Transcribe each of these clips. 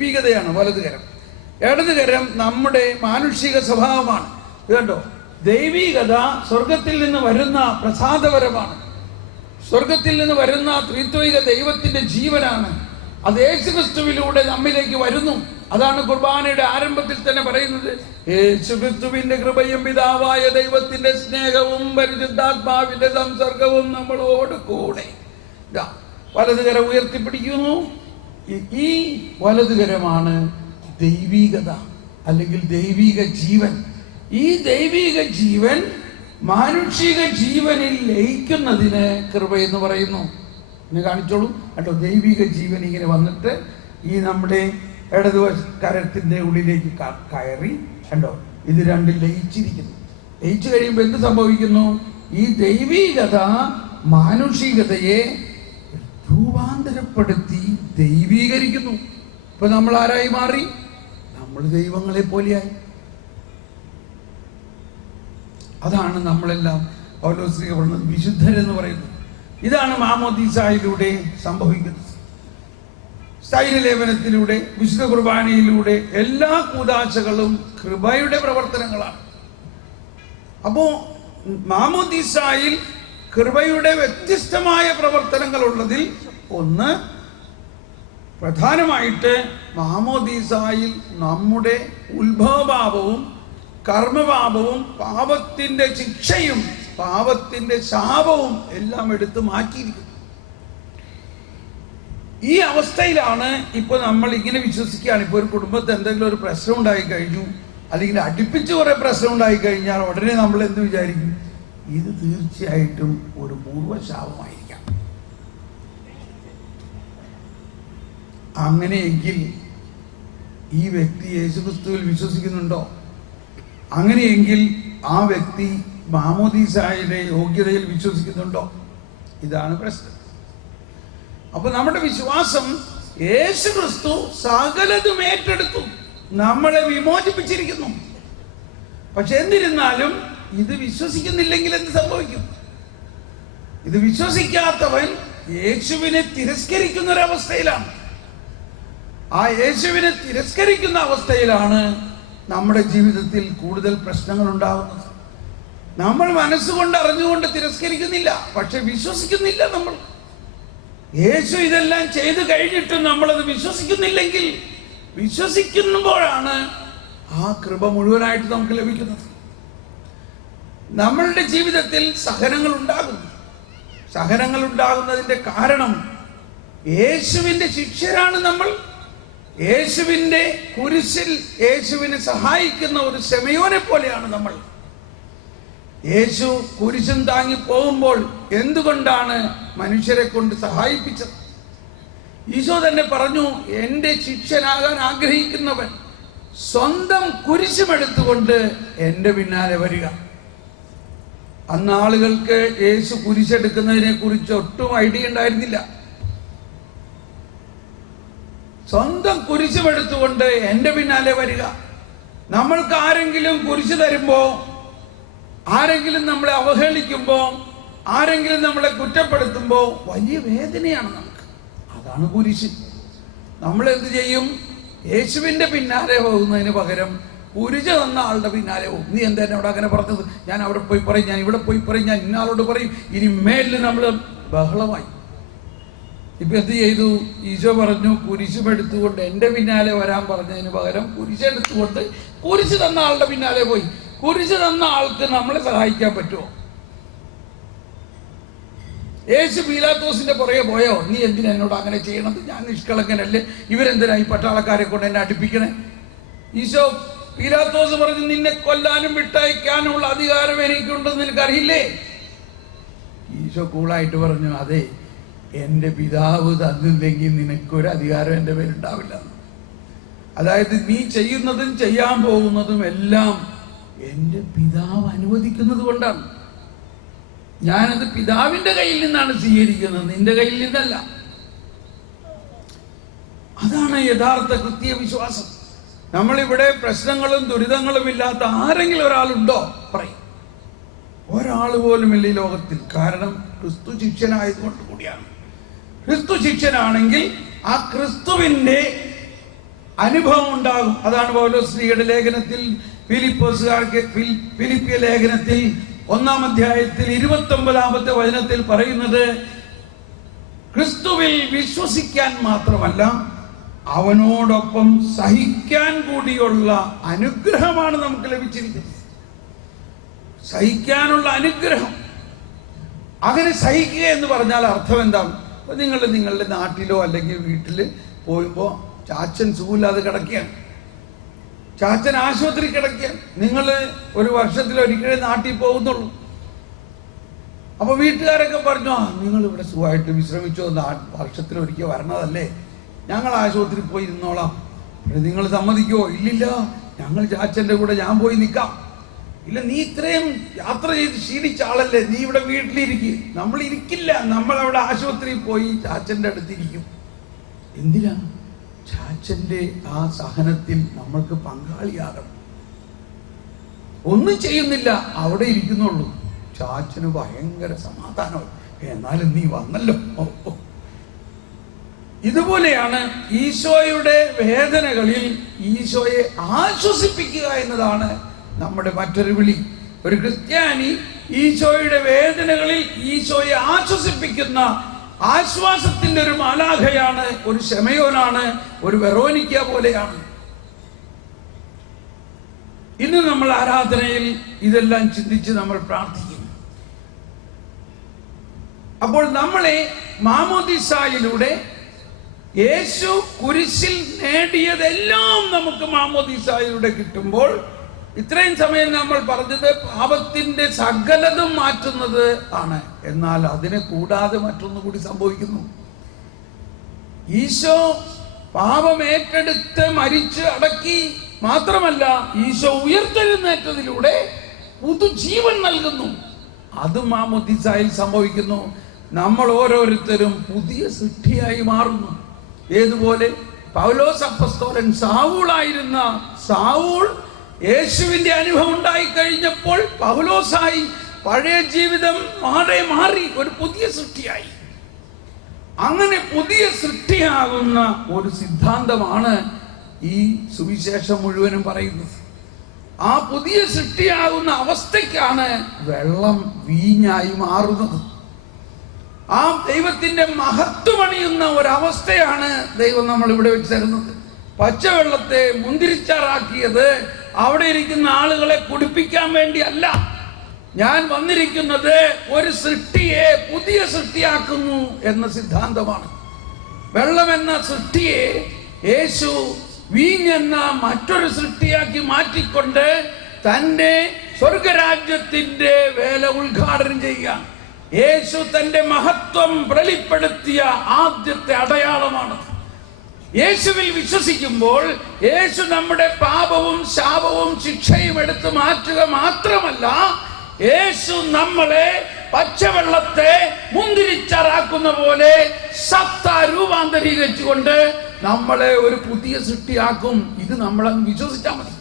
ദൈവികതയാണ് വലതുകരം. ഇടതുകരം നമ്മുടെ മാനുഷിക സ്വഭാവമാണ്. ഇതുണ്ടോ, ദൈവികത സ്വർഗത്തിൽ നിന്ന് വരുന്ന പ്രസാദപരമാണ്. സ്വർഗത്തിൽ നിന്ന് വരുന്ന ത്രിത്വിക ദൈവത്തിന്റെ ജീവനാണ്. അത് യേശുക്രിസ്തുവിലൂടെ നമ്മിലേക്ക് വരുന്നു. അതാണ് കുർബാനയുടെ ആരംഭത്തിൽ തന്നെ പറയുന്നത്, യേശുക്രിസ്തുവിന്റെ കൃപയും പിതാവായ ദൈവത്തിന്റെ സ്നേഹവും പരിശുദ്ധാത്മാവിന്റെ സംസർഗവും നമ്മളോട് കൂടെ. വലതുകരം ഉയർത്തിപ്പിടിക്കുന്നു. ഈ വലതുകരമാണ് ദൈവികത അല്ലെങ്കിൽ ദൈവിക ജീവൻ. ഈ ദൈവിക ജീവൻ മാനുഷിക ജീവനിൽ ലയിക്കുന്നതിന് കൃപ എന്ന് പറയുന്നു. ഇനി കാണിച്ചോളൂ കേട്ടോ. ദൈവിക ജീവൻ ഇങ്ങനെ വന്നിട്ട് ഈ നമ്മുടെ ഇടതുകരത്തിന്റെ ഉള്ളിലേക്ക് കയറി കണ്ടോ, ഇത് രണ്ടും ലയിച്ചിരിക്കുന്നു. ലയിച്ചു കഴിയുമ്പോൾ എന്ത് സംഭവിക്കുന്നു? ഈ ദൈവികത മാനുഷികതയെ രൂപാന്തരപ്പെടുത്തി ദൈവീകരിക്കുന്നു. ഇപ്പൊ നമ്മൾ ആരായി മാറി? നമ്മൾ ദൈവങ്ങളെ പോലെയായി. അതാണ് നമ്മളെല്ലാം പൗലോസ് പറഞ്ഞത് വിശുദ്ധരെന്ന് പറയുന്നത്. ഇതാണ് മാമോദീസായിലൂടെ സംഭവിക്കുന്നത്. സ്ഥൈര്യലേപനത്തിലൂടെ, വിശുദ്ധ കുർബാനയിലൂടെ എല്ലാ കൂദാശകളും കൃപയുടെ പ്രവർത്തനങ്ങളാണ്. അപ്പോ മാമോദീസായിൽ കൃപയുടെ വ്യത്യസ്തമായ പ്രവർത്തനങ്ങൾ ഉള്ളതിൽ ഒന്ന്, പ്രധാനമായിട്ട് മാമോദീസായിൽ നമ്മുടെ ഉത്ഭവഭാവവും കർമ്മഭാവവും പാപത്തിന്റെ ശിക്ഷയും പാപത്തിന്റെ ശാപവും എല്ലാം എടുത്ത് മാറ്റിയിരിക്കുന്നു. ഈ അവസ്ഥയിലാണ് ഇപ്പൊ നമ്മൾ ഇങ്ങനെ വിശ്വസിക്കുകയാണ്. ഇപ്പൊ ഒരു കുടുംബത്തിൽ എന്തെങ്കിലും ഒരു പ്രശ്നം ഉണ്ടായി കഴിഞ്ഞു, അല്ലെങ്കിൽ അടുപ്പിച്ച് കുറെ പ്രശ്നം ഉണ്ടായി കഴിഞ്ഞാൽ ഉടനെ നമ്മൾ എന്ത് വിചാരിക്കും? ഇത് തീർച്ചയായിട്ടും ഒരു പൂർവ്വശാപമായിരിക്കാം. അങ്ങനെയെങ്കിൽ ഈ വ്യക്തി യേശുക്രിസ്തുവിൽ വിശ്വസിക്കുന്നുണ്ടോ? അങ്ങനെയെങ്കിൽ ആ വ്യക്തി മാമോദീസായുടെ യോഗ്യതയിൽ വിശ്വസിക്കുന്നുണ്ടോ? ഇതാണ് പ്രശ്നം. അപ്പൊ നമ്മുടെ വിശ്വാസം, യേശുക്രിസ്തു സകലതും ഏറ്റെടുത്തു, നമ്മളെ വിമോചിപ്പിച്ചിരിക്കുന്നു. പക്ഷെ എന്നിരുന്നാലും ഇത് വിശ്വസിക്കുന്നില്ലെങ്കിൽ എന്ത് സംഭവിക്കും? ഇത് വിശ്വസിക്കാത്തവൻ യേശുവിനെ തിരസ്കരിക്കുന്ന ഒരവസ്ഥയിലാണ്. ആ യേശുവിനെ തിരസ്കരിക്കുന്ന അവസ്ഥയിലാണ് നമ്മുടെ ജീവിതത്തിൽ കൂടുതൽ പ്രശ്നങ്ങൾ ഉണ്ടാകുന്നത്. നമ്മൾ മനസ്സുകൊണ്ട് അറിഞ്ഞുകൊണ്ട് തിരസ്കരിക്കുന്നില്ല, പക്ഷെ വിശ്വസിക്കുന്നില്ല. നമ്മൾ യേശു ഇതെല്ലാം ചെയ്തു കഴിഞ്ഞിട്ടും നമ്മളത് വിശ്വസിക്കുന്നില്ലെങ്കിൽ, വിശ്വസിക്കുമ്പോഴാണ് ആ കൃപ മുഴുവനായിട്ട് നമുക്ക് ലഭിക്കുന്നത്. നമ്മളുടെ ജീവിതത്തിൽ സഹനങ്ങൾ ഉണ്ടാകുന്നു. സഹനങ്ങൾ ഉണ്ടാകുന്നതിന്റെ കാരണം യേശുവിന്റെ ശിഷ്യരാണ് നമ്മൾ. യേശുവിന്റെ കുരിശിൽ യേശുവിനെ സഹായിക്കുന്ന ഒരു ശമയോനെ പോലെയാണ് നമ്മൾ. യേശു കുരിശും താങ്ങി പോകുമ്പോൾ എന്തുകൊണ്ടാണ് മനുഷ്യരെ കൊണ്ട് സഹായിപ്പിച്ചത്? ഈശോ തന്നെ പറഞ്ഞു, എൻ്റെ ശിഷ്യനാകാൻ ആഗ്രഹിക്കുന്നവൻ സ്വന്തം കുരിശുമെടുത്തുകൊണ്ട് എൻ്റെ പിന്നാലെ വരിക. അന്ന് ആളുകൾക്ക് യേശു കുരിശെടുക്കുന്നതിനെ കുറിച്ച് ഒട്ടും ഐഡിയ ഉണ്ടായിരുന്നില്ല. സ്വന്തം കുരിശുമെടുത്തുകൊണ്ട് എൻ്റെ പിന്നാലെ വരിക. നമ്മൾക്ക് ആരെങ്കിലും കുരിശ് തരുമ്പോ, ആരെങ്കിലും നമ്മളെ അവഹേളിക്കുമ്പോ, ആരെങ്കിലും നമ്മളെ കുറ്റപ്പെടുത്തുമ്പോ വലിയ വേദനയാണ് നമുക്ക്. അതാണ് കുരിശ്. നമ്മൾ എന്ത് ചെയ്യും? യേശുവിന്റെ പിന്നാലെ പോകുന്നതിന് പകരം കുരിശ് തന്ന ആളുടെ പിന്നാലെ പോകും. നീ എന്താ എന്നോട് അങ്ങനെ പറഞ്ഞത്? ഞാൻ അവിടെ പോയി പറയും, ഞാൻ ഇവിടെ പോയി പറയും, ഞാൻ ഇന്നാളോട് പറയും. ഇനി മേലിൽ നമ്മൾ ബഹളമായി. ഇപ്പൊ എന്ത് ചെയ്തു? ഈശോ പറഞ്ഞു, കുരിശുമെടുത്തുകൊണ്ട് എൻ്റെ പിന്നാലെ വരാൻ പറഞ്ഞതിന് പകരം കുരിശെടുത്തുകൊണ്ട് കുരിശ് തന്ന ആളുടെ പിന്നാലെ പോയി. കുരിശ് തന്ന ആൾക്ക് നമ്മളെ സഹായിക്കാൻ പറ്റുമോ? യേശു പീലാത്തോസിന്റെ പുറകെ പോയോ? നീ എന്തിനാ എന്നോട് അങ്ങനെ ചെയ്യണത്? ഞാൻ നിഷ്കളങ്കനല്ലേ, ഇവരെന്തിനാ ഈ പട്ടാളക്കാരെ കൊണ്ട് എന്നെ അടുപ്പിക്കണേ? ഈശോ പീലാത്തോസ് പറഞ്ഞു, നിന്നെ കൊല്ലാനും വിട്ടയക്കാനുള്ള അധികാരം എനിക്കുണ്ടെന്ന് നിനക്കറിയില്ലേ? ഈശോ കൂളായിട്ട് പറഞ്ഞു, അതെ, എൻ്റെ പിതാവ് തന്നില്ലെങ്കിൽ നിനക്കൊരു അധികാരം എൻ്റെ പേരുണ്ടാവില്ല. അതായത് നീ ചെയ്യുന്നതും ചെയ്യാൻ പോകുന്നതും എല്ലാം എൻ്റെ പിതാവ് അനുവദിക്കുന്നത് കൊണ്ടാണ്. ഞാനത് പിതാവിന്റെ കയ്യിൽ നിന്നാണ് സ്വീകരിക്കുന്നത്, നിന്റെ കയ്യിൽ നിന്നല്ല. അതാണ് യഥാർത്ഥ ക്രിസ്തീയ വിശ്വാസം. നമ്മളിവിടെ പ്രശ്നങ്ങളും ദുരിതങ്ങളും ഇല്ലാത്ത ആരെങ്കിലും ഒരാളുണ്ടോ? പറയും. ഒരാൾ പോലുമില്ല ഈ ലോകത്തിൽ. കാരണം ക്രിസ്തു ശിഷ്യനായതുകൊണ്ട് കൂടിയാണ്. ക്രിസ്തു ശിഷ്യനാണെങ്കിൽ ആ ക്രിസ്തുവിന്റെ അനുഭവം ഉണ്ടാകും. അതാണ് പൗലോസ്ലീഹയുടെ ലേഖനത്തിൽ ഫിലിപ്പിയ ലേഖനത്തിൽ 1-ാം അധ്യായത്തിൽ 29-ാമത്തെ വചനത്തിൽ പറയുന്നത്, ക്രിസ്തുവിൽ വിശ്വസിക്കാൻ മാത്രമല്ല അവനോടൊപ്പം സഹിക്കാൻ കൂടിയുള്ള അനുഗ്രഹമാണ് നമുക്ക് ലഭിച്ചിരിക്കുന്നത്. സഹിക്കാനുള്ള അനുഗ്രഹം. അങ്ങനെ സഹിക്കുക എന്ന് പറഞ്ഞാൽ അർത്ഥം എന്താണ്? നിങ്ങളുടെ നാട്ടിലോ അല്ലെങ്കിൽ വീട്ടിൽ പോയുമ്പോൾ ചാച്ചൻ സുഖമില്ലാതെ കിടക്കുകയാണ്, ചാച്ചൻ ആശുപത്രി കിടക്കുകയാണ്. നിങ്ങൾ ഒരു വർഷത്തിൽ ഒരിക്കലേ നാട്ടിൽ പോകുന്നുള്ളൂ. അപ്പൊ വീട്ടുകാരൊക്കെ പറഞ്ഞു, നിങ്ങൾ ഇവിടെ സുഖമായിട്ട് വിശ്രമിച്ചോ, വർഷത്തിൽ ഒരിക്കൽ വരണതല്ലേ, ഞങ്ങൾ ആശുപത്രി പോയി ഇരുന്നോളാം. നിങ്ങൾ സമ്മതിക്കുമോ? ഇല്ലില്ല, ഞങ്ങൾ ചാച്ചന്റെ കൂടെ ഞാൻ പോയി നിൽക്കാം. ഇല്ല, നീ ഇത്രയും യാത്ര ചെയ്ത് ക്ഷീണിച്ച ആളല്ലേ, നീ ഇവിടെ വീട്ടിലിരിക്കും. നമ്മൾ ഇരിക്കില്ല, നമ്മൾ അവിടെ ആശുപത്രിയിൽ പോയി ചാച്ചന്റെ അടുത്തിരിക്കും. എന്തിനാ? ചാച്ചന്റെ ആ സഹനത്തിൽ നമ്മൾക്ക് പങ്കാളിയാകണം. ഒന്നും ചെയ്യുന്നില്ല, അവിടെ ഇരിക്കുന്നുള്ളൂ. ചാച്ചന് ഭയങ്കര സമാധാനം. എന്നാലും നീ വന്നല്ലോ. ഇതുപോലെയാണ് ഈശോയുടെ വേദനകളിൽ ഈശോയെ ആശ്വസിപ്പിക്കുക എന്നതാണ് നമ്മുടെ മറ്റൊരു വിളി. ഒരു ക്രിസ്ത്യാനി ഈശോയുടെ വേദനകളിൽ ഈശോയെ ആശ്വസിപ്പിക്കുന്ന ആശ്വാസത്തിന്റെ ഒരു മാലാഖയാണ്, ഒരു ശമയോനാണ്, ഒരു വെറോനിക്ക പോലെയാണ്. ഇന്ന് നമ്മൾ ആരാധനയിൽ ഇതെല്ലാം ചിന്തിച്ച് നമ്മൾ പ്രാർത്ഥിക്കും. അപ്പോൾ നമ്മളെ മാമോദീസായിലൂടെ യേശു കുരിശിൽ നേടിയതെല്ലാം നമുക്ക് മാമോദീസായിലൂടെ കിട്ടുമ്പോൾ, ഇത്രയും സമയം നമ്മൾ പറഞ്ഞത് പാപത്തിന്റെ സകലതും മാറ്റുന്നത് ആണ്. എന്നാൽ അതിനെ കൂടാതെ മറ്റൊന്നു കൂടി സംഭവിക്കുന്നു. ഈശോ പാപം ഏറ്റെടുത്ത് മരിച്ച് അടക്കി മാത്രമല്ല, ഈശോ ഉയർത്തെഴുന്നേറ്റതിലൂടെ പുതുജീവൻ നൽകുന്നു. അത് മാമോദീസായിൽ സംഭവിക്കുന്നു. നമ്മൾ ഓരോരുത്തരും പുതിയ സൃഷ്ടിയായി മാറുന്നു. ഏതുപോലെ പൗലോസ് അപ്പസ്തോലൻ സാവൂളായിരുന്ന സാവൂൾ യേശുവിന്റെ അനുഭവം ഉണ്ടായി കഴിഞ്ഞപ്പോൾ പൗലോസായി, പഴയ ജീവിതം മാറി ഒരു പുതിയ സൃഷ്ടിയായി. അങ്ങനെ പുതിയ സൃഷ്ടിയാകുന്ന ഒരു സിദ്ധാന്തമാണ് ഈ സുവിശേഷം മുഴുവനും പറയുന്നത്. ആ പുതിയ സൃഷ്ടിയാകുന്ന അവസ്ഥയ്ക്കാണ് വെള്ളം വീഞ്ഞായി മാറുന്നത്. ആ ദൈവത്തിന്റെ മഹത്വമണിയുന്ന ഒരവസ്ഥയാണ് ദൈവം നമ്മൾ ഇവിടെ വെച്ച് തരുന്നത്. പച്ചവെള്ളത്തെ മുന്തിരിച്ചാറാക്കിയത് അവിടെ ഇരിക്കുന്ന ആളുകളെ കുടിപ്പിക്കാൻ വേണ്ടിയല്ല. ഞാൻ വന്നിരിക്കുന്നത് ഒരു സൃഷ്ടിയെ പുതിയ സൃഷ്ടിയാക്കുന്നു എന്ന സിദ്ധാന്തമാണ്. വെള്ളം എന്ന സൃഷ്ടിയെ യേശു വീഞ്ഞെന്ന മറ്റൊരു സൃഷ്ടിയാക്കി മാറ്റിക്കൊണ്ട് തന്റെ സ്വർഗരാജ്യത്തിന്റെ വേല ഉദ്ഘാടനം ചെയ്യുക. യേശു തന്റെ മഹത്വം വെളിപ്പെടുത്തിയ ആദ്യത്തെ അടയാളമാണ്. യേശുവിൽ വിശ്വസിക്കുമ്പോൾ യേശു നമ്മുടെ പാപവും ശാപവും ശിക്ഷയും എടുത്തു മാറ്റുക മാത്രമല്ല, യേശു നമ്മളെ പച്ചവെള്ളത്തെ മുന്തിരിച്ചാറാക്കുന്ന പോലെ രൂപാന്തരീകരിച്ചുകൊണ്ട് നമ്മളെ ഒരു പുതിയ സൃഷ്ടിയാക്കും. ഇത് നമ്മളങ്ങ് വിശ്വസിച്ചാൽ മതി.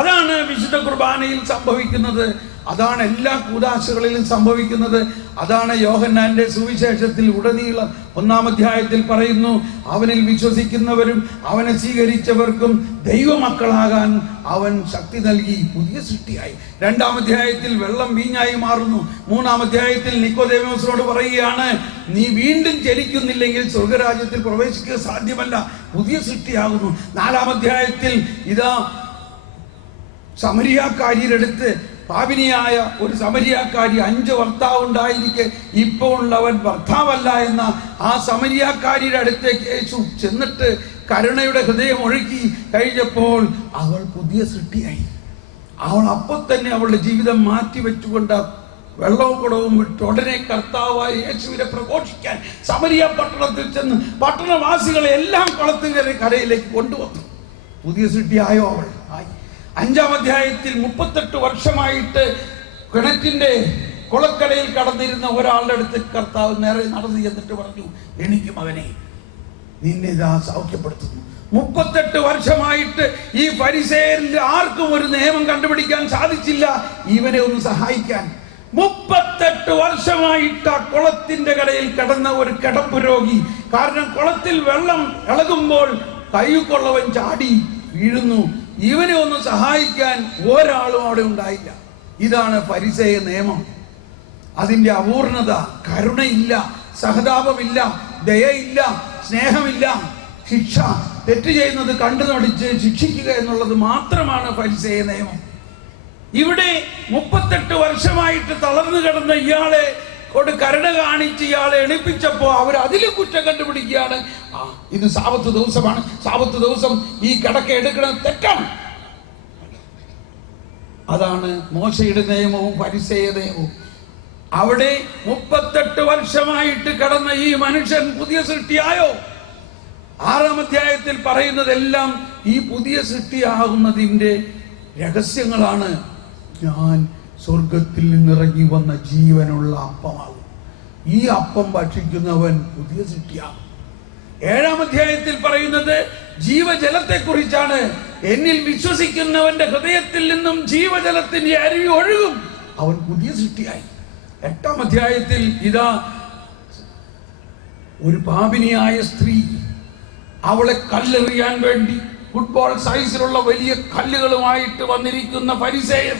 അതാണ് വിശുദ്ധ കുർബാനയിൽ സംഭവിക്കുന്നത്. അതാണ് എല്ലാ കൂദാശകളിലും സംഭവിക്കുന്നത്. അതാണ് യോഹന്നാന്റെ സുവിശേഷത്തിൽ ഉടനീളം 1-ാം അധ്യായത്തിൽ പറയുന്നു, അവനിൽ വിശ്വസിക്കുന്നവരും അവനെ സ്വീകരിച്ചവർക്കും ദൈവമക്കളാകാൻ അവൻ ശക്തി നൽകി, പുതിയ സൃഷ്ടിയായി. 2-ാം അധ്യായത്തിൽ വെള്ളം വീഞ്ഞായി മാറുന്നു. 3-ാം അധ്യായത്തിൽ നിക്കോദേമോസിനോട് പറയുകയാണ്, നീ വീണ്ടും ജനിക്കുന്നില്ലെങ്കിൽ സ്വർഗരാജ്യത്തിൽ പ്രവേശിക്കുക സാധ്യമല്ല, പുതിയ സൃഷ്ടിയാകുന്നു. 4-ാം അധ്യായത്തിൽ ഇതാ സമരിയാക്കാരിയുടെ അടുത്ത്, പാപിനിയായ ഒരു സമരിയാക്കാരി 5 ഭർത്താവ് ഉണ്ടായിരിക്കെ ഇപ്പോൾ ഉള്ളവൻ ഭർത്താവല്ല എന്ന ആ സമരിയാക്കാരിയുടെ അടുത്തേക്ക് യേശു ചെന്നിട്ട് കരുണയുടെ ഹൃദയം ഒഴുക്കി കഴിഞ്ഞപ്പോൾ അവൾ പുതിയ സൃഷ്ടിയായി. അവൾ അപ്പോൾ തന്നെ അവളുടെ ജീവിതം മാറ്റി വെച്ചുകൊണ്ട് വെള്ളവും കുടവും വിട്ട് ഉടനെ കർത്താവായ യേശുവിനെ പ്രഘോഷിക്കാൻ സമരിയ പട്ടണത്തിൽ ചെന്ന് പട്ടണവാസികളെ എല്ലാം കുളത്തിൻ്റെ കരയിലേക്ക് കൊണ്ടുവന്നു. പുതിയ സൃഷ്ടിയായോ അവൾ? ആയി. 5-ാം അധ്യായത്തിൽ 38 വർഷമായിട്ട് കിണറ്റിന്റെ കുളക്കടയിൽ കടന്നിരുന്ന ഒരാളുടെ അടുത്ത് കർത്താവ് നേരെ നടന്നു ചെന്നിട്ട് പറഞ്ഞു, എനിക്ക് മകനെ, നിന്നെ ഇതാ സൗഖ്യപ്പെടുത്തുന്നു. 38 വർഷമായിട്ട് ഈ ഫരിസേയരിൽ ആർക്കും ഒരു നിയമം കണ്ടുപിടിക്കാൻ സാധിച്ചില്ല ഇവനെ ഒന്ന് സഹായിക്കാൻ. 38 വർഷമായിട്ട് ആ കുളത്തിന്റെ കടയിൽ കിടന്ന ഒരു കിടപ്പ് രോഗി. കാരണം കുളത്തിൽ വെള്ളം ഇളകുമ്പോൾ കൈക്കൊള്ളവൻ ചാടി വീഴുന്നു. ഇവനെ ഒന്ന് സഹായിക്കാൻ ഒരാളും അവിടെ ഉണ്ടായില്ല. ഇതാണ് ഫരിസേയ നിയമം. അതിന്റെ അപൂർണത. കരുണയില്ല, സഹതാപമില്ല, ദയയില്ല, സ്നേഹമില്ല. ശിക്ഷ, തെറ്റ് ചെയ്യുന്നത് കണ്ടു നടിച്ച് ശിക്ഷിക്കുക എന്നുള്ളത് മാത്രമാണ് ഫരിസേയ നിയമം. ഇവിടെ 38 വർഷമായിട്ട് തളർന്നു കിടന്ന ഇയാളെ കൊണ്ട് കരുണ കാണിച്ച് ഇയാളെ എണിപ്പിച്ചപ്പോ അവർ അതിലും കുറ്റം കണ്ടുപിടിക്കുകയാണ്. ഇത് സാബത്ത് ദിവസമാണ്, സാബത്ത് ദിവസം ഈ കിടക്ക എടുക്കണം, തെറ്റാണ്. അതാണ് മോശയുടെ നിയമവും ഫരിസേയ നിയമവും. അവിടെ 38 വർഷമായിട്ട് കിടന്ന ഈ മനുഷ്യൻ പുതിയ സൃഷ്ടിയായോ? 6-ാം അധ്യായത്തിൽ പറയുന്നതെല്ലാം ഈ പുതിയ സൃഷ്ടിയാകുന്നതിന്റെ രഹസ്യങ്ങളാണ്. ഞാൻ സ്വർഗത്തിൽ നിന്നിറങ്ങി വന്ന ജീവനുള്ള അപ്പമാകും. ഈ അപ്പം ഭക്ഷിക്കുന്നവൻ പുതിയ സൃഷ്ടിയാകും. 7-ാം അധ്യായത്തിൽ പറയുന്നത് ജീവജലത്തെ കുറിച്ചാണ്. എന്നിൽ വിശ്വസിക്കുന്നവന്റെ ഹൃദയത്തിൽ നിന്നും ജീവജലത്തിന്റെ അരുവി ഒഴുകും, അവൻ പുതിയ സൃഷ്ടിയായി. 8-ാം അധ്യായത്തിൽ ഇതാ ഒരു പാപിനിയായ സ്ത്രീ, അവളെ കല്ലെറിയാൻ വേണ്ടി ഫുട്ബോൾ സൈസിലുള്ള വലിയ കല്ലുകളുമായിട്ട് വന്നിരിക്കുന്ന ഫരിസേയർ.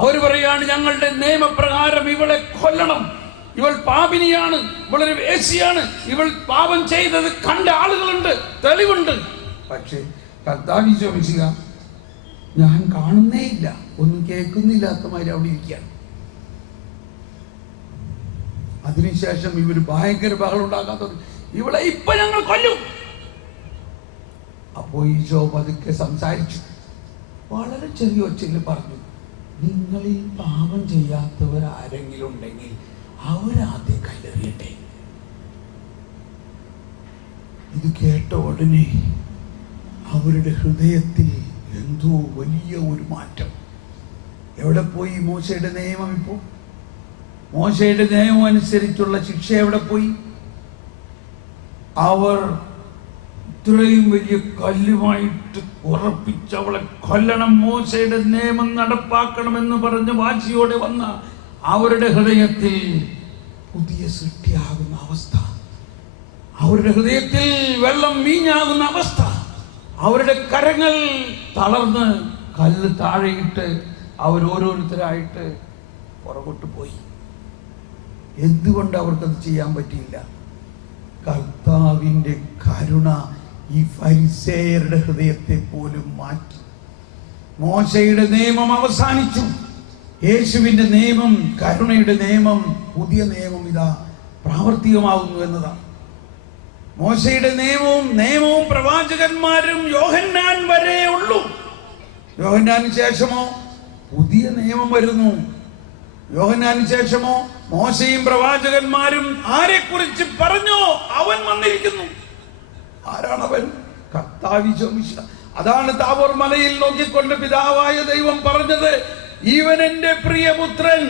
അവർ പറയാണ്, ഞങ്ങളുടെ നിയമപ്രകാരം ഇവളെ കൊല്ലണം, ഇവൾ പാപിനിയാണ്, ഇവളൊരു വേശ്യയാണ്, ഇവൾ പാപം ചെയ്തത് കണ്ട ആളുകളുണ്ട്, തെളിവുണ്ട്. പക്ഷേ കർത്താവ് ചോദിക്കുക, ഞാൻ കാണുന്നേ ഇല്ല, ഒന്നും കേൾക്കുന്നില്ലാത്തമാര് അവിടെ ഇരിക്കുകയാണ്. അതിനുശേഷം ഇവർ ഭയങ്കര ബഹളം ഉണ്ടാക്കാൻ തുടങ്ങി, ഇവളെ ഇപ്പൊ ഞങ്ങൾ കൊല്ലും. അപ്പോ ഈശോ പതുക്കെ സംസാരിച്ചു, വളരെ ചെറിയ ഒച്ചയിൽ പറഞ്ഞു, നിങ്ങളിൽ പാപം ചെയ്യാത്തവർ ആരെങ്കിലും ഉണ്ടെങ്കിൽ അവരാദ്യം കല്ലെറിയട്ടെ. ഇത് കേട്ട ഉടനെ അവരുടെ ഹൃദയത്തിൽ എന്തോ വലിയ ഒരു മാറ്റം. എവിടെ പോയി മോശയുടെ നിയമം? ഇപ്പോൾ മോശയുടെ നിയമം അനുസരിച്ചുള്ള ശിക്ഷ എവിടെ പോയി? അവർ ഇത്രയും വലിയ കല്ലുമായിട്ട് ഉറപ്പിച്ച് അവളെ കൊല്ലണം, മോശയുടെ നിയമം നടപ്പാക്കണമെന്ന് പറഞ്ഞ് വാശിയോടെ വന്ന അവരുടെ ഹൃദയത്തിൽ പുതിയ സൃഷ്ടിയാകുന്ന അവസ്ഥ, അവരുടെ ഹൃദയത്തിൽ വെള്ളം വീഞ്ഞാകുന്ന അവസ്ഥ, അവരുടെ കരങ്ങൾ തളർന്ന് കല്ല് താഴെയിട്ട് അവർ ഓരോരുത്തരായിട്ട് പുറകോട്ട് പോയി. എന്തുകൊണ്ട് അവർക്കത് ചെയ്യാൻ പറ്റിയില്ല? കർത്താവിൻ്റെ കരുണ ഈ ഫരിസേയരുടെ ഹൃദയത്തെ പോലും മാറ്റി. മോശയുടെ നിയമം അവസാനിച്ചു, യേശുവിന്റെ നിയമം, കരുണയുടെ നിയമം, പുതിയ നിയമം ഇതാ പ്രാവർത്തികമാകുന്നു എന്നതാണ്. മോശയുടെ നിയമവും പ്രവാചകന്മാരും യോഹന്നാൻ വരെ ഉള്ളൂ. യോഹന്നാന് ശേഷമോ പുതിയ നിയമം വരുന്നു. യോഹന്നാന് ശേഷമോ മോശയും പ്രവാചകന്മാരും ആരെക്കുറിച്ച് പറഞ്ഞോ അവൻ വന്നിരിക്കുന്നു. ആരാണവൻ? കർത്താവ് യേശു. അതാണ് താബോർ മലയിൽ നോക്കിക്കൊണ്ട് പിതാവായ ദൈവം പറഞ്ഞത്, ഇവൻ എന്റെ പ്രിയപുത്രൻ.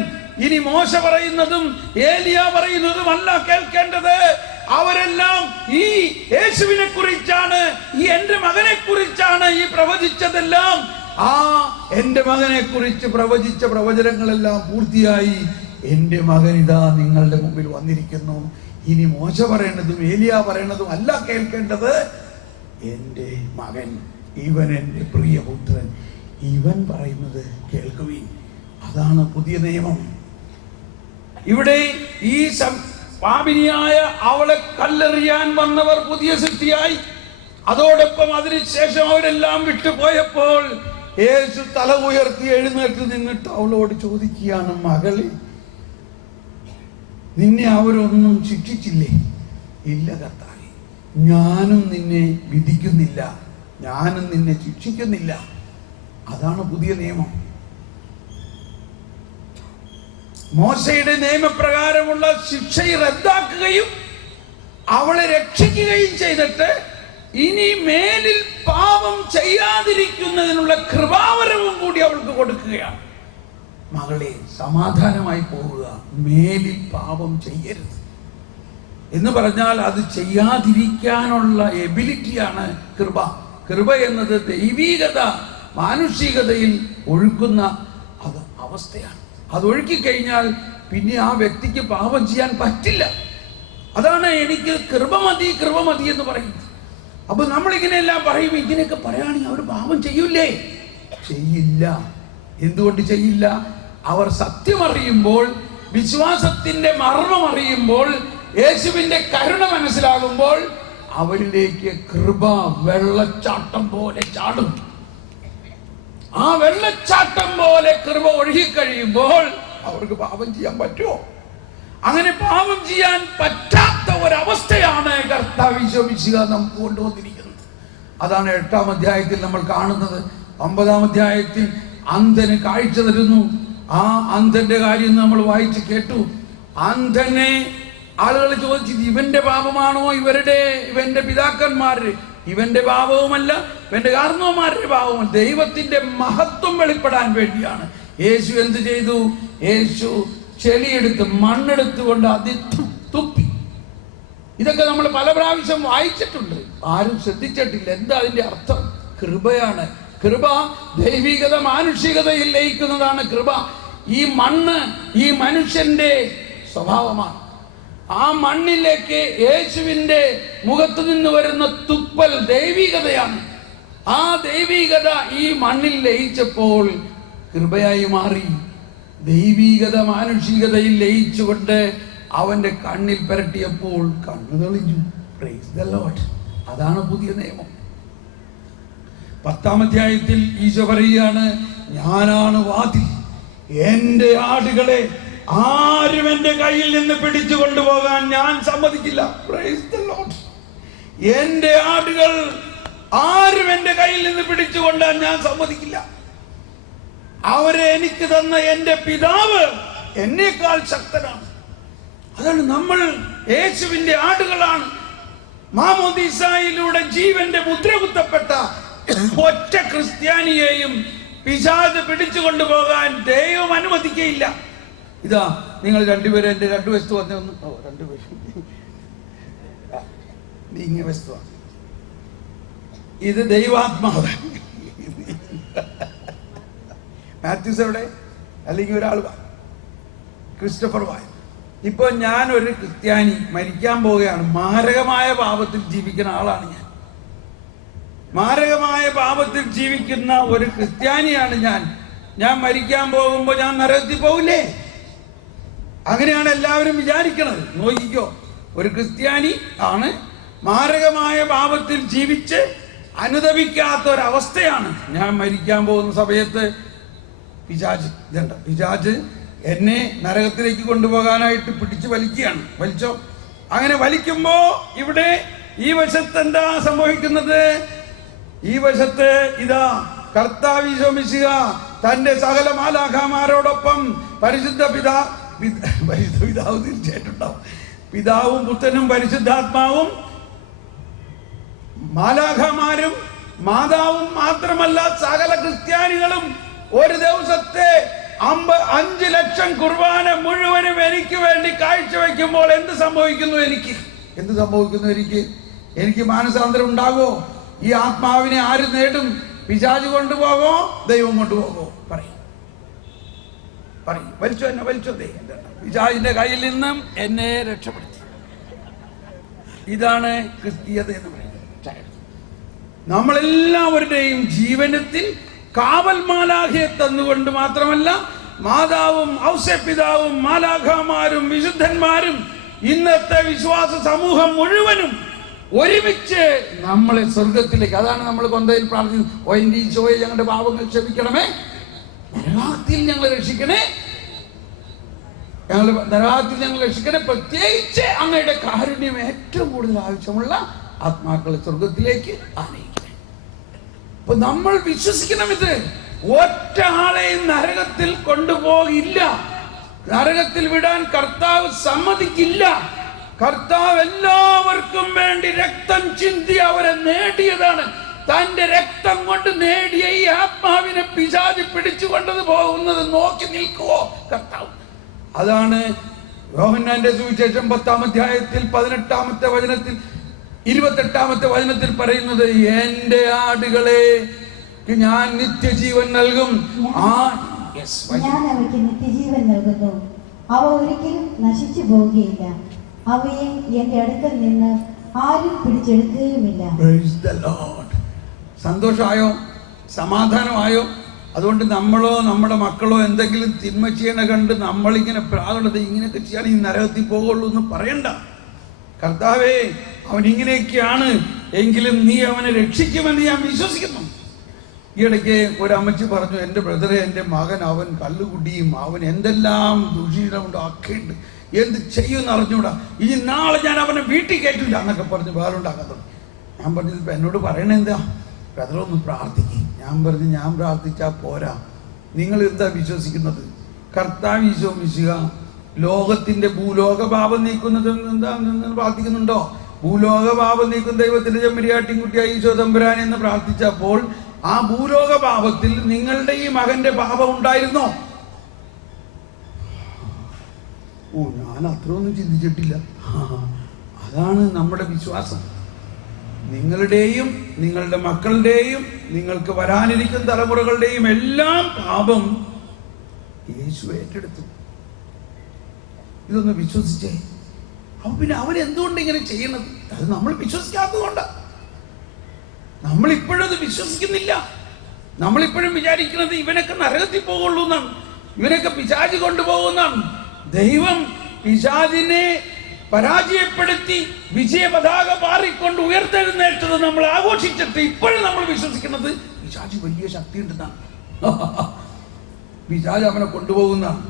ഇനി മോശ പറയുന്നതും ഏലിയ പറയുന്നതും അല്ല കേൾക്കേണ്ടത്. അവരെല്ലാം ഈ യേശുവിനെ കുറിച്ചാണ്, ഈ എന്റെ മകനെ കുറിച്ചാണ് ഈ പ്രവചിച്ചതെല്ലാം. ആ എന്റെ മകനെ കുറിച്ച് പ്രവചിച്ച പ്രവചനങ്ങളെല്ലാം പൂർത്തിയായി. എന്റെ മകൻ ഇതാ നിങ്ങളുടെ മുമ്പിൽ വന്നിരിക്കുന്നു. ഇനി മോശ പറയണതും ഏലിയ പറയണതും അല്ല കേൾക്കേണ്ടത്. എന്റെ മകൻ, ഇവൻ എന്റെ പ്രിയപുത്രൻ, ഇവൻ പറയുന്നത് കേൾക്കുവിൻ. അതാണ് പുതിയ നിയമം. ഇവിടെ ഈ പാപിനിയായ അവളെ കല്ലെറിയാൻ വന്നവർ പുതിയ സൃഷ്ടിയായി. അതോടൊപ്പം അതിനുശേഷം അവരെല്ലാം വിട്ടുപോയപ്പോൾ യേശു തല ഉയർത്തി എഴുന്നേറ്റ് നിന്നിട്ട് അവളോട് ചോദിക്കുകയാണ്, മകളെ, നിന്നെ അവരൊന്നും ശിക്ഷിച്ചില്ലേ? ഇല്ല കർത്താവേ, ഞാനും നിന്നെ വിധിക്കുന്നില്ല, ഞാനും നിന്നെ ശിക്ഷിക്കുന്നില്ല. അതാണ് പുതിയ നിയമം. മോശയുടെ നിയമപ്രകാരമുള്ള ശിക്ഷയെ റദ്ദാക്കുകയും അവളെ രക്ഷിക്കുകയും ചെയ്തിട്ട് ഇനി മേലിൽ പാപം ചെയ്യാതിരിക്കുന്നതിനുള്ള കൃപാവരവും കൂടി അവൾക്ക് കൊടുക്കുകയാണ്. മകളെ, സമാധാനമായി പോവുക, മേലിൽ പാപം ചെയ്യരുത് എന്ന് പറഞ്ഞാൽ അത് ചെയ്യാതിരിക്കാനുള്ള എബിലിറ്റിയാണ് കൃപ. കൃപ എന്നത് ദൈവീകത മാനുഷികതയിൽ ഒഴുക്കുന്ന അവസ്ഥയാണ്. അത് ഒഴുക്കിക്കഴിഞ്ഞാൽ പിന്നെ ആ വ്യക്തിക്ക് പാപം ചെയ്യാൻ പറ്റില്ല. അതാണ് എനിക്ക് കൃപ മതി എന്ന് പറയുന്നത്. അപ്പൊ നമ്മളിങ്ങനെയെല്ലാം പറയും. ഇങ്ങനെയൊക്കെ പറയുകയാണെങ്കിൽ അവർ പാപം ചെയ്യൂലേ? ചെയ്യില്ല. എന്തുകൊണ്ട് ചെയ്യില്ല? അവർ സത്യം അറിയുമ്പോൾ, വിശ്വാസത്തിന്റെ മർമ്മം അറിയുമ്പോൾ, യേശുവിന്റെ കരുണ മനസ്സിലാകുമ്പോൾ അവരിലേക്ക് കൃപ വെള്ളച്ചാട്ടം പോലെ ചാടും. ആ വെള്ളച്ചാട്ടം പോലെ കൃപ ഒഴുകിക്കഴിയുമ്പോൾ അവർക്ക് പാപം ചെയ്യാൻ പറ്റുമോ? അങ്ങനെ പാപം ചെയ്യാൻ പറ്റാത്ത ഒരവസ്ഥയാണ് കർത്താവ് ഈശോ നമുക്ക് കൊണ്ടുവന്നിരിക്കുന്നത്. അതാണ് 8-ാം അധ്യായത്തിൽ നമ്മൾ കാണുന്നത്. 9-ാം അധ്യായത്തിൽ അന്ധന് കാഴ്ച തരുന്നു. ആ അന്ധന്റെ കാര്യം നമ്മൾ വായിച്ച് കേട്ടു. അന്ധനെ ആളുകൾ ചോദിച്ചത് ഇവന്റെ പാപമാണോ ഇവന്റെ പിതാക്കന്മാരുടെ? ഇവന്റെ പാപവുമല്ല, ഇവന്റെ കാരണവന്മാരുടെ പാപവും. ദൈവത്തിന്റെ മഹത്വം വെളിപ്പെടാൻ വേണ്ടിയാണ്. യേശു എന്ത് ചെയ്തു? യേശു ചെളിയെടുത്ത് മണ്ണെടുത്തുകൊണ്ട് അതിൽ തുപ്പി. ഇതൊക്കെ നമ്മൾ പല പ്രാവശ്യം വായിച്ചിട്ടുണ്ട്, ആരും ശ്രദ്ധിച്ചിട്ടില്ല. എന്താ അതിന്റെ അർത്ഥം? കൃപയാണ്. കൃപ ദൈവികത മാനുഷികതയിൽ ലയിക്കുന്നതാണ് കൃപ. ഈ മണ്ണ് ഈ മനുഷ്യന്റെ സ്വഭാവമാണ്. ആ മണ്ണിലേക്ക് യേശുവിന്റെ മുഖത്ത് നിന്ന് വരുന്ന തുപ്പൽ ദൈവികതയാണ്. ആ ദൈവികത ഈ മണ്ണിൽ ലയിച്ചപ്പോൾ കൃപയായി മാറി. ദൈവികത മാനുഷികതയിൽ ലയിച്ചുകൊണ്ട് അവന്റെ കണ്ണിൽ പുരട്ടിയപ്പോൾ കണ്ണു തെളിഞ്ഞു. Praise the Lord. അതാണ് പുതിയ നിയമം. 10-ാം അധ്യായത്തിൽ ഈശോ പറയുകയാണ്, ഞാനാണ് വാതിൽ. എന്റെ ആടുകളെ ആരും എന്റെ കയ്യിൽ നിന്ന് പിടിച്ചു കൊണ്ടുപോകാൻ ഞാൻ സമ്മതിക്കില്ല. Praise the Lord. എന്റെ ആടുകൾ ആരും എന്റെ കയ്യിൽ നിന്ന് പിടിച്ചു കൊണ്ടാൻ ഞാൻ സമ്മതിക്കില്ല. അവരെ എനിക്ക് തന്ന എന്റെ പിതാവ് എന്നേക്കാൾ ശക്തനാണ്. അതാണ് നമ്മൾ യേശുവിന്റെ ആടുകളാണ്. മാമോദീസായിലൂടെ ജീവന്റെ മുദ്ര കുത്തപ്പെട്ട ഒറ്റ ക്രിസ്ത്യാനിയെയും പിശാച് പിടിച്ചു കൊണ്ടുപോകാൻ ദൈവം അനുവദിക്കയില്ല. ഇതാ നിങ്ങൾ രണ്ടുപേരും എന്റെ 2 വസ്തു വന്നേ ഒന്ന്. 2 പേരും നീങ്ങ വസ്തു. ഇത് ദൈവാത്മാവ്. മാത്യൂസ് എവിടെ? അല്ലെങ്കിൽ ഒരാൾ ക്രിസ്റ്റഫർ വായ. ഇപ്പൊ ഞാൻ ഒരു ക്രിസ്ത്യാനി മരിക്കാൻ പോവുകയാണ്. മാരകമായ പാപത്തിൽ ജീവിക്കുന്ന ആളാണ് ഞാൻ. മാരകമായ പാപത്തിൽ ജീവിക്കുന്ന ഒരു ക്രിസ്ത്യാനിയാണ് ഞാൻ. ഞാൻ മരിക്കാൻ പോകുമ്പോ ഞാൻ നരകത്തിൽ പോവില്ലേ? അങ്ങനെയാണ് എല്ലാവരും വിചാരിക്കണത്. നോക്കിക്കോ, ഒരു ക്രിസ്ത്യാനി ആണ്, മാരകമായ പാപത്തിൽ ജീവിച്ച് അനുദപിക്കാത്ത ഒരവസ്ഥയാണ്. ഞാൻ മരിക്കാൻ പോകുന്ന സമയത്ത് പിശാച് എന്നെ നരകത്തിലേക്ക് കൊണ്ടുപോകാനായിട്ട് പിടിച്ചു വലിക്കുകയാണ്. വലിച്ചോ? അങ്ങനെ വലിക്കുമ്പോ ഇവിടെ ഈ വശത്ത് എന്താ സംഭവിക്കുന്നത്? ഈ വശത്ത് ഇതാ കർത്താവ് ഈശോ മിശിഹ തന്റെ സകല മാലാഖമാരോടൊപ്പം പരിശുദ്ധ പിതാവ് തീർച്ചയായിട്ടുണ്ടാവും. പിതാവും പുത്രനും പരിശുദ്ധാത്മാവും മാലാഖമാരും മാതാവും മാത്രമല്ല സകല ക്രിസ്ത്യാനികളും ഒരു ദിവസത്തെ 5 ലക്ഷം കുർബാന മുഴുവനും എനിക്ക് വേണ്ടി കാഴ്ചവെക്കുമ്പോൾ എന്ത് സംഭവിക്കുന്നു? എനിക്ക് മാനസാന്തരം ഉണ്ടാകോ? ഈ ആത്മാവിനെ ആര് നേടും? പിശാച് കൊണ്ടുപോകോ? ദൈവം കൊണ്ടുപോകോ? പറയും. വലിച്ചോ, എന്നെ വലിച്ചോ. പിശാചിന്റെ കയ്യിൽ നിന്നും എന്നെ രക്ഷപ്പെടുത്തി. ഇതാണ് ക്രിസ്തീയത എന്ന് പറയുന്നത്. നമ്മളെല്ലാവരുടെയും ജീവനത്തിൽ കാവൽ മാലാഖയെ തന്നുകൊണ്ട് മാത്രമല്ല, മാതാവും ഔസേപ്പിതാവും മാലാഖമാരും വിശുദ്ധന്മാരും ഇന്നത്തെ വിശ്വാസ സമൂഹം മുഴുവനും ഒരുമിച്ച് നമ്മളെ സ്വർഗത്തിലേക്ക്. അതാണ് നമ്മൾ കൊന്തയിൽ പ്രാർത്ഥിക്കുന്നത്. ഓ എൻ്റെ ഈശോയെ, ഞങ്ങളുടെ പാപങ്ങൾ ക്ഷമിക്കണമേ, നരകത്തിൽ ഞങ്ങളെ രക്ഷിക്കണേ, നരകത്തിൽ ഞങ്ങൾ രക്ഷിക്കണേ. പ്രത്യേകിച്ച് അങ്ങയുടെ കാരുണ്യം ഏറ്റവും കൂടുതൽ ആവശ്യമുള്ള ആത്മാക്കളെ സ്വർഗത്തിലേക്ക് ആനയിക്കണേ. അപ്പൊ നമ്മൾ വിശ്വസിക്കണം. ഇത് ഒറ്റ ആളെയും നരകത്തിൽ കൊണ്ടുപോകില്ല. നരകത്തിൽ വിടാൻ കർത്താവ് സമ്മതിക്കില്ല. കർത്താവ് എല്ലാവർക്കും വേണ്ടി രക്തം ചിന്തി അവരെ നേടിയതാണ്. തന്റെ രക്തം കൊണ്ട് നേടിയ ഈ ആത്മാവിനെ പിശാച് പിടിച്ചുകൊണ്ടത് പോകുന്നത് നോക്കി നിൽക്കുവോ കർത്താവ്? അതാണ് യോഹന്നാന്റെ സുവിശേഷം 10-ാം അധ്യായത്തിൽ 18-ാമത്തെ വചനത്തിൽ 28-ാമത്തെ വചനത്തിൽ പറയുന്നത്, എന്റെ ആടുകളെ ഞാൻ നിത്യജീവൻ നൽകും. ഞാൻ അവയ്ക്ക് നിത്യജീവൻ നൽകുന്നു. അവ ഒരിക്കലും നശിച്ചു പോവുകയില്ല. അവയെ എന്റെ അടുക്കൽ നിന്ന് ആരും പിടിച്ചെടുക്കുകയുമില്ല. Praise the Lord. സന്തോഷമായോ? സമാധാനമായോ? അതുകൊണ്ട് നമ്മളോ നമ്മുടെ മക്കളോ എന്തെങ്കിലും തിന്മ ചെയ്യണ കണ്ട് നമ്മളിങ്ങനെ പ്രാകണത ഇങ്ങനെയൊക്കെ ചെയ്യാൻ ഈ നരകത്തിൽ പോകുള്ളൂ എന്ന് പറയണ്ട. കർത്താവേ, അവൻ ഇങ്ങനെയൊക്കെയാണ്, എങ്കിലും നീ അവനെ രക്ഷിക്കുമെന്ന് ഞാൻ വിശ്വസിക്കുന്നു. ഈ ഇടയ്ക്ക് ഒരു അമ്മച്ചി പറഞ്ഞു, എൻ്റെ ബ്രദറെ, എൻ്റെ മകൻ അവൻ കള്ളുകുടിയും അവൻ എന്തെല്ലാം ദുഷീലമുണ്ടാക്കിയിട്ട് എന്ത് ചെയ്യുമെന്ന് അറിഞ്ഞൂടാ, ഇനി നാളെ ഞാൻ അവനെ വീട്ടിൽ കയറ്റില്ല എന്നൊക്കെ പറഞ്ഞ് വേറുണ്ടാക്കാൻ തുടങ്ങി. ഞാൻ പറഞ്ഞത് ഇപ്പം എന്നോട് പറയണേ എന്താ, ബ്രദറൊന്ന് പ്രാർത്ഥിക്കും. ഞാൻ പറഞ്ഞു, ഞാൻ പ്രാർത്ഥിച്ചാൽ പോരാ, നിങ്ങൾ എന്താ വിശ്വസിക്കുന്നത്? കർത്താവ് ഈശോ മിശിഹ ലോകത്തിന്റെ ഭൂലോക പാപം നീക്കുന്നത് എന്താ പ്രാർത്ഥിക്കുന്നുണ്ടോ? ഭൂലോക പാപം നീക്കുന്ന ദൈവത്തിന്റെ ചെമ്മരിയാട്ടിൻകുട്ടിയായി ഈശോ തമ്പുരാൻ എന്ന് പ്രാർത്ഥിച്ചപ്പോൾ ആ ഭൂലോക പാപത്തിൽ നിങ്ങളുടെ ഈ മകന്റെ പാപം ഉണ്ടായിരുന്നോ? ഓ, ഞാൻ അത്രയൊന്നും ചിന്തിച്ചിട്ടില്ല. അതാണ് നമ്മുടെ വിശ്വാസം. നിങ്ങളുടെയും നിങ്ങളുടെ മക്കളുടെയും നിങ്ങൾക്ക് വരാനിരിക്കുന്ന തലമുറകളുടെയും എല്ലാം പാപം യേശു ഏറ്റെടുത്തു. ഇതൊന്ന് വിശ്വസിച്ചേ. അപ്പൊ പിന്നെ അവരെന്തുകൊണ്ട് ഇങ്ങനെ ചെയ്യുന്നത്? അത് നമ്മൾ വിശ്വസിക്കാത്തതുകൊണ്ടാണ്. നമ്മളിപ്പോഴും അത് വിശ്വസിക്കുന്നില്ല. നമ്മളിപ്പോഴും വിചാരിക്കുന്നത് ഇവനൊക്കെ നരകത്തിൽ പോകുള്ളൂ എന്നാണ്, ഇവനൊക്കെ പിശാചി കൊണ്ടുപോകുന്നാണ്. ദൈവം പിശാചിനെ പരാജയപ്പെടുത്തി വിജയ പതാക പാറിക്കൊണ്ട് ഉയർത്തെഴുന്നേറ്റത് നമ്മൾ ആഘോഷിച്ചിട്ട് ഇപ്പോഴും നമ്മൾ വിശ്വസിക്കുന്നത് പിശാചി വലിയ ശക്തി ഉണ്ടെന്നാണ്. പിശാച് അവനെ കൊണ്ടുപോകുന്നതാണ്.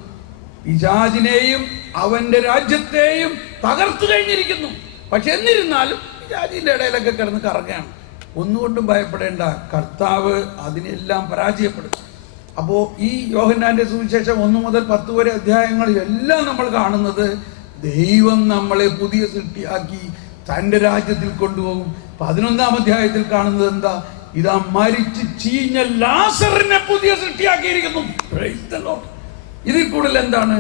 പിശാചിനെയും അവന്റെ രാജ്യത്തെയും തകർത്തു കഴിഞ്ഞിരിക്കുന്നു. പക്ഷെ എന്നിരുന്നാലും പിശാചിന്റെ ഇടയിലൊക്കെ കിടന്ന് കറങ്ങുകയാണ്. ഒന്നുകൊണ്ടും ഭയപ്പെടേണ്ട, കർത്താവ് അതിനെല്ലാം പരാജയപ്പെടും. അപ്പോൾ ഈ യോഹന്നാന്റെ സുവിശേഷം 1 മുതൽ 10 വരെ അധ്യായങ്ങളിൽ എല്ലാം നമ്മൾ കാണുന്നത് ദൈവം നമ്മളെ പുതിയ സൃഷ്ടിയാക്കി തൻ്റെ രാജ്യത്തിൽ കൊണ്ടുപോകും. 11-ാം അധ്യായത്തിൽ കാണുന്നത് എന്താ? ഇതാ മരിച്ച് ചീഞ്ഞ ലാസറിനെ പുതിയ സൃഷ്ടിയാക്കിയിരിക്കുന്നു. Praise the Lord. ഇതിൽ കൂടുതൽ എന്താണ്?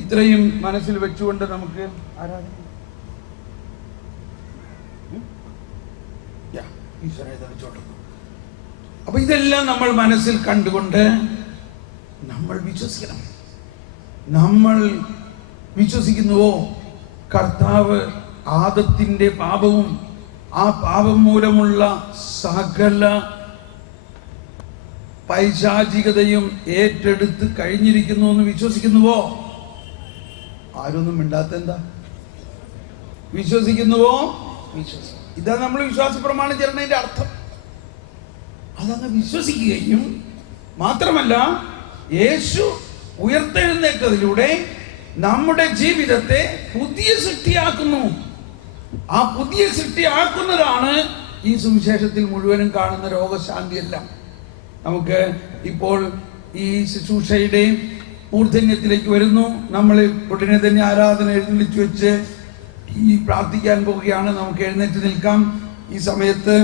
ഇത്രയും മനസ്സിൽ വെച്ചുകൊണ്ട് നമുക്ക് ആരാധന ഈശ്വരനെ ധരിച്ചോട്ടെ. അപ്പൊ ഇതെല്ലാം നമ്മൾ മനസ്സിൽ കണ്ടുകൊണ്ട് നമ്മൾ വിശ്വസിക്കണം. നമ്മൾ വിശ്വസിക്കുന്നുവോ? കർത്താവ് ആദത്തിന്റെ പാപവും ആ പാപം മൂലമുള്ള സകല പൈശാചികതയും ഏറ്റെടുത്ത് കഴിഞ്ഞിരിക്കുന്നു എന്ന് വിശ്വസിക്കുന്നുവോ? ആരൊന്നും മിണ്ടാത്ത എന്താ? വിശ്വസിക്കുന്നുവോ? വിശ്വസിക്കും. ഇതാ നമ്മൾ വിശ്വാസ പ്രമാണം ചേർന്നതിന്റെ അർത്ഥം. അതങ്ങ് വിശ്വസിക്കുകയും മാത്രമല്ല, യേശു ഉയർത്തെഴുന്നേറ്റതിലൂടെ നമ്മുടെ ജീവിതത്തെ പുതിയ സൃഷ്ടിയാക്കുന്നു. ആ പുതിയ സൃഷ്ടിയാക്കുന്നതാണ് ഈ സുവിശേഷത്തിൽ മുഴുവനും കാണുന്ന രോഗശാന്തിയെല്ലാം. നമുക്ക് ഇപ്പോൾ ഈ ശുശ്രൂഷയുടെ മൂർധന്യത്തിലേക്ക് വരുന്നു. നമ്മൾ ഉടനെ തന്നെ ആരാധന എഴുന്നള്ളിച്ചു വെച്ച് ഈ പ്രാർത്ഥിക്കാൻ പോവുകയാണ്. നമുക്ക് എഴുന്നേറ്റ് നിൽക്കാം. ഈ സമയത്ത്